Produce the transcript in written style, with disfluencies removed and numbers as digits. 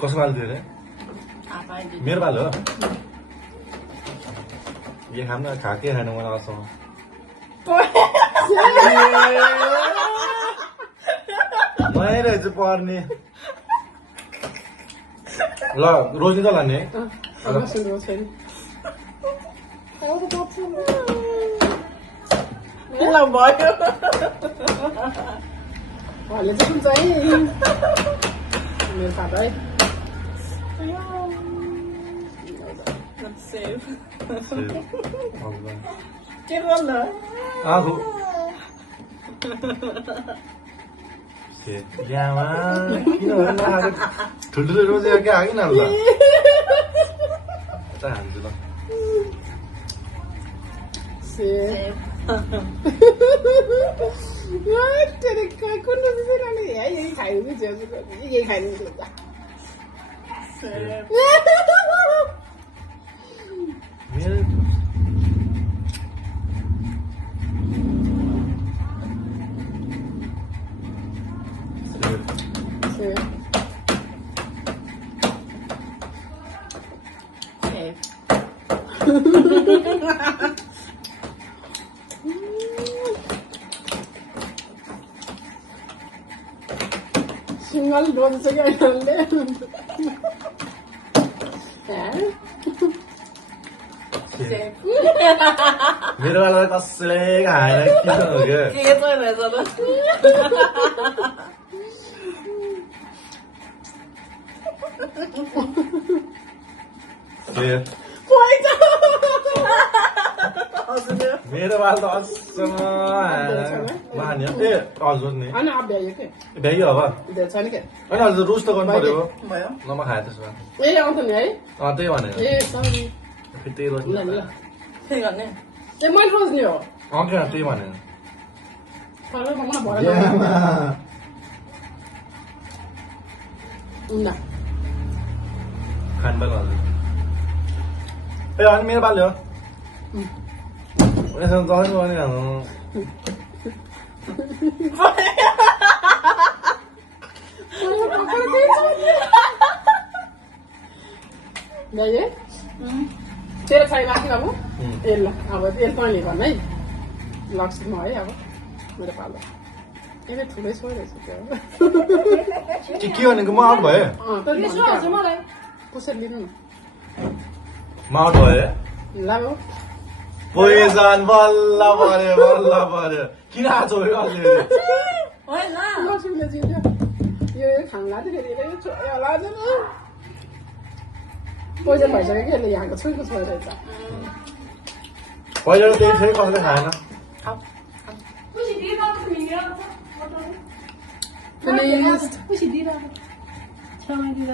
कसो बाल थियो अरे मेरो बाल हो ये खाम न खा के खानु मलाई अचम्म नयाँ रहेछ पर्ने ल रोजी त लाने है ल भयो हले चाहिँ कुन चाहिँ मेरो साथ है के गर्नु आगो ल्यामा किन ठुल्ठुलो रोजी के आगि न ल हान्छु ल यही खाइदिनु यही खाइदिनु मेरो सिंगल रोज चाहिँ अहिले मेरो वाला कसैले खाएन किन हो क्या के चाहिँ रहेछ मेरो बाल त अचम्म महान ए हजुर नि अनि अब भ्यायो के भ्याइयो अब भ्यायो छैन के होइन हजुर रुस त गर्नु पर्यो भयो नमा खाए त्यसो भए ए आउँछ नि है त्यही भनेर ए सरी त्यही रोज के गर्ने ए मैले रोज नि हो क्या त्यही भनेर मलाई भएर ल खानु बाल हजुर ए अनि मेरो बाल्यो यसो दही पनि खानु भ्यायो तेरो खाइ राख्नु अब ए ल अब यसले तैँले भन् है लक्ष्मीमा है अब मेरो पालो यसले ठुलै छोइ रहेछ त्यो के भनेको म आउट भएँ मलाई कसरी लिनु न म आउट भएँ ल पोइजन बल्ल पर्यो किन आज लक्ष्मीले जित्यो यो खानु लाग्यो फेरि छोयो पैसा भइसक्यो कि यसले यहाँको छोइको छोइ रहेछ पहिला त्यही थियो कसैले खाएन Finished.